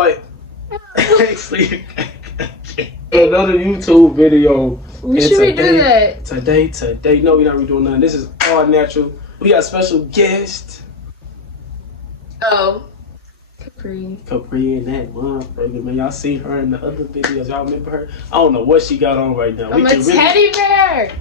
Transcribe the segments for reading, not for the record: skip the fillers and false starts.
everybody. Actually, another YouTube video. We should redo that. Today. No, we're not redoing nothing. This is all natural. We got a special guest. Oh. Capri and that motherfucker, man. Y'all seen her in the other videos. Y'all remember her? I don't know what she got on right now. I'm a teddy bear.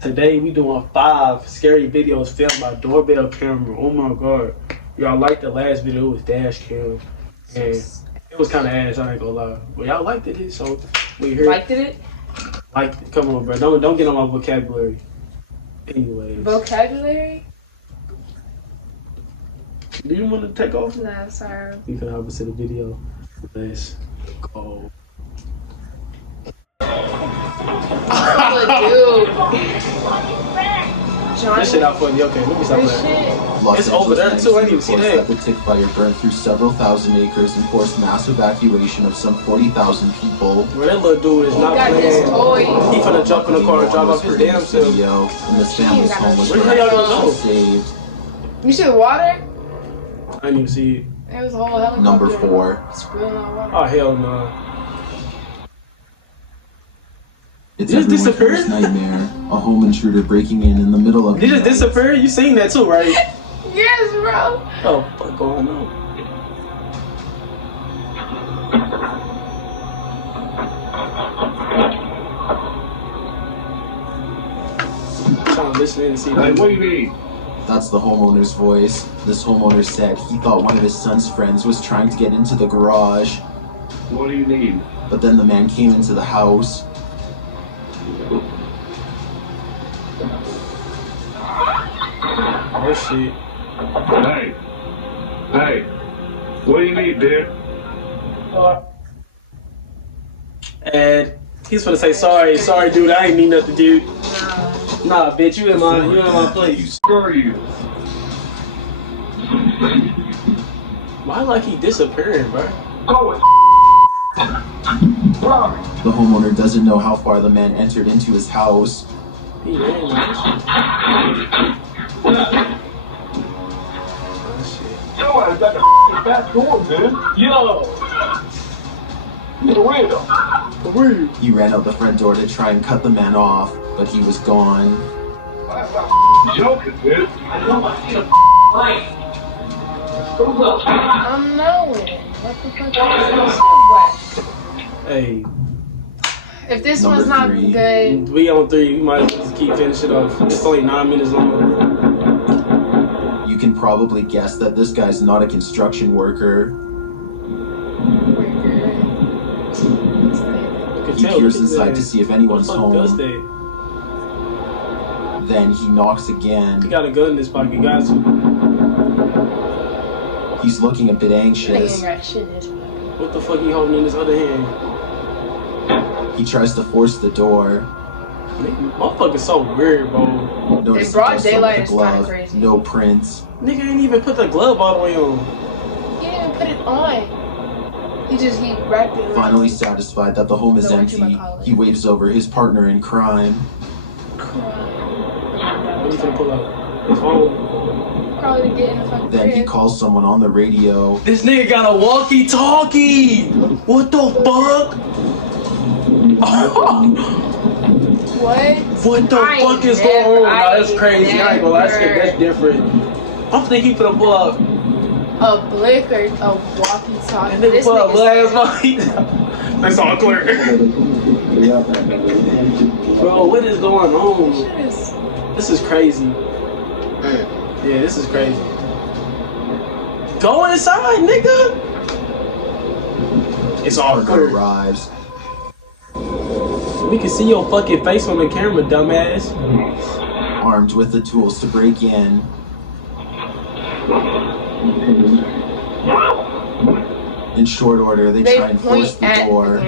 Today we doing 5 scary videos filmed by Doorbell camera. Oh my god. Y'all liked the last video, it was dash cam. And it was kinda ass, I ain't gonna lie. But y'all liked it, so we here. Liked it? Liked it. Come on, bro. Don't get on my vocabulary. Anyways. Vocabulary? Do you want to take off? No, sorry. You can help us in the video. Let's go. Dude. This shit out for you. Okay, let me stop that. It's over there too. I didn't even see that. The tick fire burned through several thousand acres and forced mass evacuation of some 40,000 people. Well, that little dude is not playing. He finna jump in the car and drive off his damn self. And this family's home was saved. You see the water? I didn't even see it. It was a whole helicopter. Number 4. Spilling out water. Oh hell no. It's everyone's worst nightmare. A home intruder breaking in the middle of. Did it disappear? You seen that too, right? Yes, bro. Oh, what's going on? I'm trying to listen and see. Hey, what do you need? That's the homeowner's voice. This homeowner said he thought one of his son's friends was trying to get into the garage. What do you need? But then the man came into the house. Oh shit. Hey, what do you need, dude? And he's gonna say sorry, dude. I ain't mean nothing, dude. Nah, bitch, you in my place. Where are you? Why like he disappearing, bro? Go it. The homeowner doesn't know how far the man entered into his house. He ran, man. Somebody's got the back door, man. Yo. For real. He ran out the front door to try and cut the man off, but he was gone. Joking, man. I'm knowing. What the fuck is this? Hey. If this Number one's not 3. good. We on 3. We might just keep finishing it off. It's only 9 minutes long. You can probably guess that this guy's not a construction worker. He peers inside to see if anyone's home. Then he knocks again. He got a gun in his pocket, got to. He's looking a bit anxious. What the fuck he holding in his other hand? He tries to force the door. Motherfucker's so weird, bro. Notice broad he does so daylight with is the kinda glove. crazy. No prints. Nigga ain't even put the glove all the way on. He didn't even put it on. He wrapped it around. Finally satisfied that the home is empty, he waves over his partner in crime. What are you gonna pull out? His phone? Probably to get in the fucking Then he crib. calls someone on the radio. This nigga got a walkie-talkie! What the fuck? What the fuck is going on? Nah, that's crazy. I ain't gonna lie, that's different. I'm thinking he finna pull out a blick or a walkie-talkie. and then pull out glass walkie. That's all clear. Bro, what is going on? This is crazy. Yeah, this is crazy. Go inside, nigga. It's all Partner clear. arrives. We can see your fucking face on the camera, dumbass. Armed with the tools to break in. In short order, they try and force the door.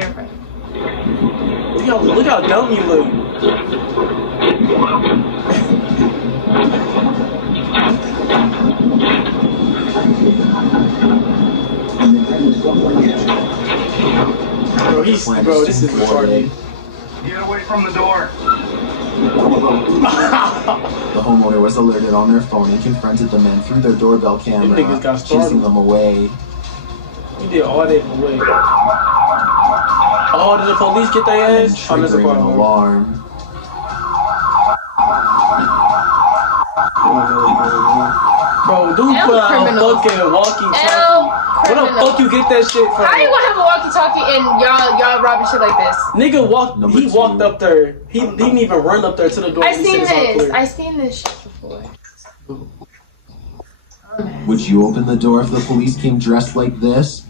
Look how dumb you look. Bro, this is retarded. Get away from the door. The homeowner was alerted on their phone and confronted the men through their doorbell camera, niggas got started. chasing them away. You did all that for what? Oh, did the police get their And ass? Oh, that's a triggering an problem. alarm. Bro, dude L put out a criminal. fucking walkie-talkie. L Where the criminal. fuck you get that shit from? How you gonna have a walkie-talkie and y'all robbing shit like this? Nigga walked. Number He two. walked up there. He didn't even run up there to the door. I He seen said it's all this. clear. I seen this shit before. Would you open the door if the police came dressed like this?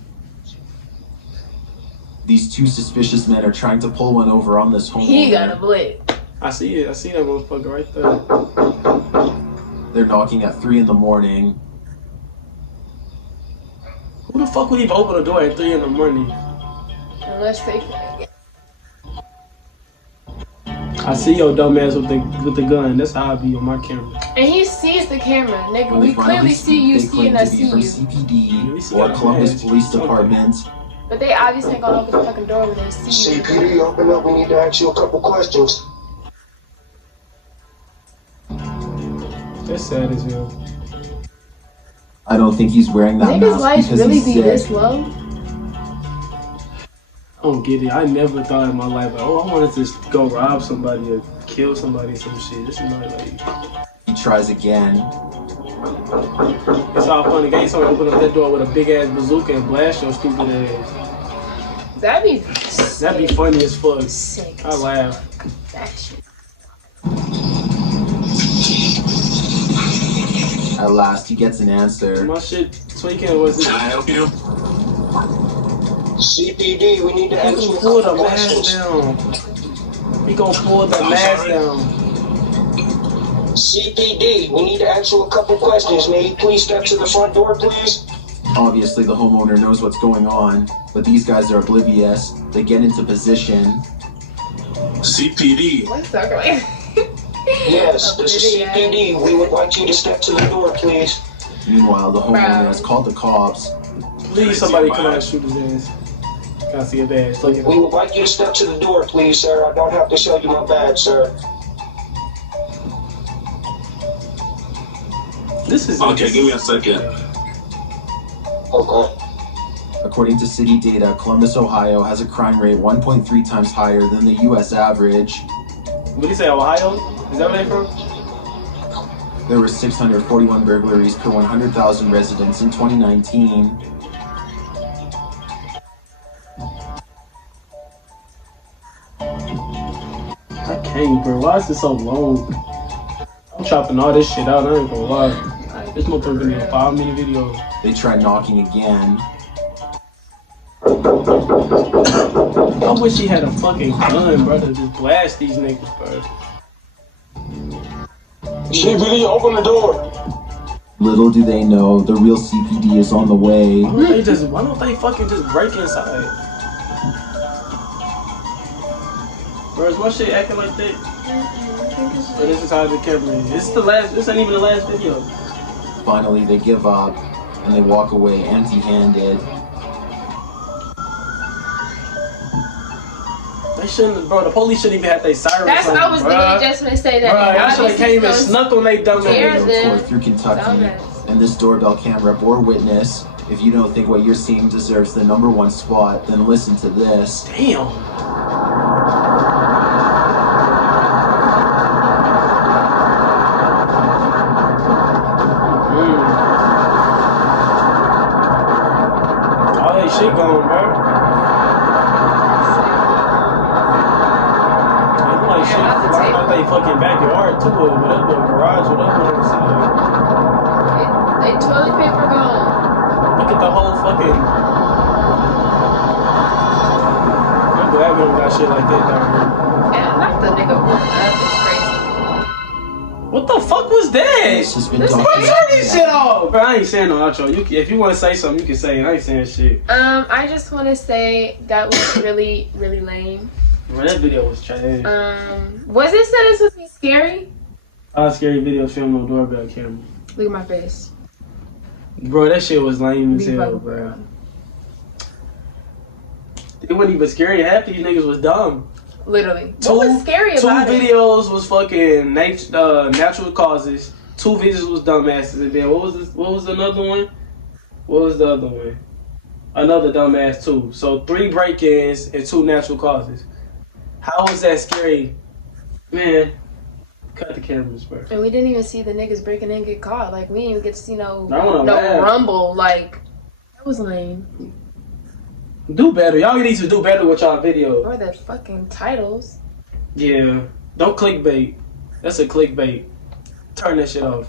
These two suspicious men are trying to pull one over on this homeowner. He got a blick. I see it. I see that motherfucker right there. They're knocking at 3 in the morning. Who the fuck would even open the door at 3 in the morning? Unless they. I see your dumb ass with the gun. That's how I be on my camera. And he sees the camera, nigga. When We they finally clearly see you speak, they seeing claim us to be see from you. CPD least he or got a Columbus badge. Police Something. Department. But they obviously ain't gonna open the fucking door when they see you. CPD, open up. We need to ask you a couple questions. That's sad as hell. I don't think he's wearing that Niggas' mask lives because really he's be sick. this low? I don't get it. I never thought in my life, like, oh, I wanted to go rob somebody or kill somebody or some shit. This is not like. He tries again. It's all fun and games. Someone open up that door with a big ass bazooka and blast your stupid ass. That'd be That'd be funny as fuck. sick. I laugh. That shit. At last, he gets an answer. My shit tweaking was it? Can I help you? CPD, we need to He ask you gonna a pull the couple mask questions. down. He gonna pull the mask down. CPD, we need to ask you a couple questions. May you please step to the front door, please? Obviously, the homeowner knows what's going on, but these guys are oblivious. They get into position. CPD. What's that going? Yes, this is CPD. We would like you to step to the door, please. Meanwhile, the homeowner Bro. has called the cops. Please, somebody come out and shoot his ass. Can I see a badge? Look at We him. would like you to step to the door, please, sir. I don't have to show you my badge, sir. This is Okay, give me a second. Okay. According to city data, Columbus, Ohio has a crime rate 1.3 times higher than the U.S. average. What do you say, Ohio? Is that where they from? There were 641 burglaries per 100,000 residents in 2019. I can't, bro. Why is this so long? I'm chopping all this shit out. I ain't gonna lie. This motherfucker gonna be a 5-minute video. They tried knocking again. I wish he had a fucking gun, bro, to just blast these niggas, bro. CPD, open the door. Little do they know, the real CPD is on the way. Why don't they fucking just break inside? Bro, is my shit acting like that? But this is how the camera is. This ain't even the last video. Finally, they give up, and they walk away empty-handed. They shouldn't, bro. The police shouldn't even have their sirens. That's on, I was bruh. literally just gonna say that. Bruh, y'all should have came and Obviously, snuck on they dumb Here's ass. the- Tour through Kentucky, Dumbass. and this doorbell camera bore witness. If you don't think what you're seeing deserves the #1 spot, then listen to this. Damn. All that shit gone, bro. It's like shit right out they fucking backyard too, or whatever, garage, whatever. They toilet paper gone. Look at the whole fucking. I'm glad we don't got shit like that down here. And not the nigga pulling up. It's crazy. What the fuck was that? This has been This Bro, documented. turn this shit off! Bro, I ain't saying no outro. If you want to say something, you can say it. I ain't saying shit. I just want to say that was really, really lame. Bro, that video was trash. Was it said this was scary? All scary videos filmed on doorbell camera. Look at my face. Bro, that shit was lame as Be hell, fucking bro. bro. It wasn't even scary. Half these niggas was dumb. Literally. What was scary about Two it? videos was fucking natural causes. 2 videos was dumbasses, and then what was another one? What was the other one? Another dumbass too. So 3 break-ins and 2 natural causes. How was that scary? Man, cut the cameras, bro. And we didn't even see the niggas breaking in get caught. Like, we didn't even get to see no laugh. rumble. Like, that was lame. Do better. Y'all need to do better with y'all videos. Or the fucking titles. Yeah. Don't clickbait. That's a clickbait. Turn that shit off.